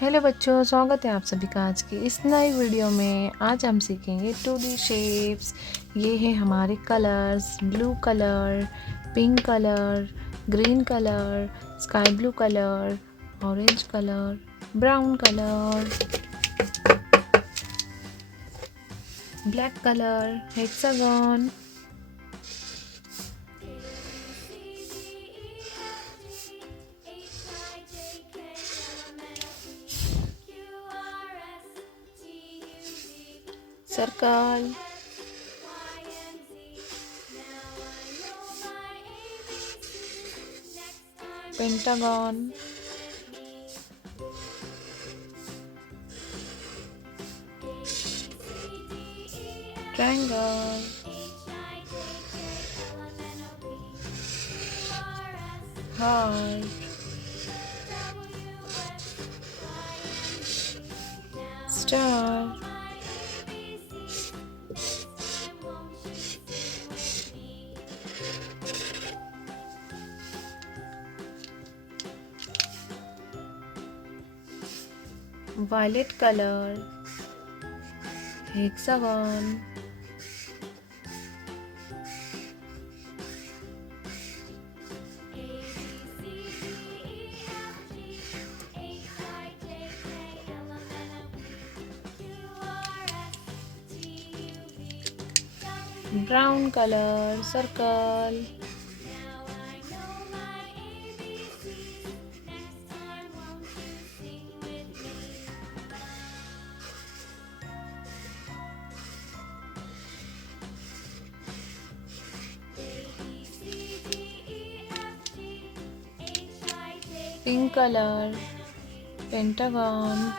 Hello बच्चों, स्वागत है आप सभी का आज की इस नई वीडियो में। आज हम सीखेंगे 2D शेप्स। ये है हमारे colours, blue colour, pink colour, green colour, sky blue colour, orange colour, brown colour, black colour, hexagon, circle, pentagon, triangle, heart, star, violet color, hexagon, brown color, circle, pink color, pentagon,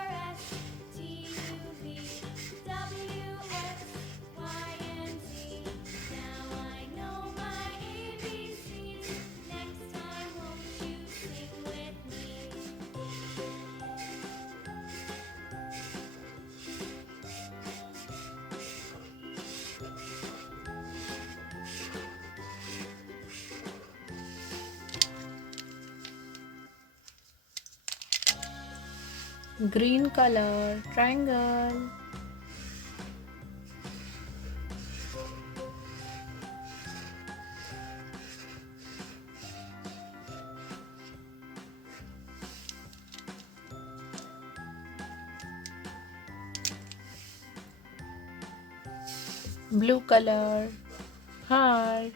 green color, triangle, blue color, heart,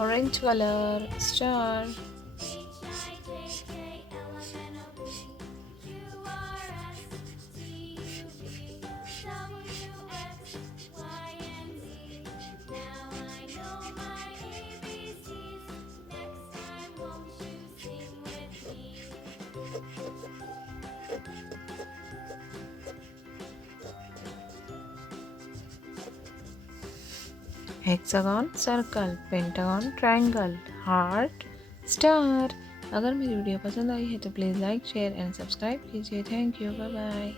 orange color, star, hexagon, circle, pentagon, triangle, heart, star. अगर मेरी video पसंद आई है तो please like, share and subscribe कीजिए। Thank you, bye bye.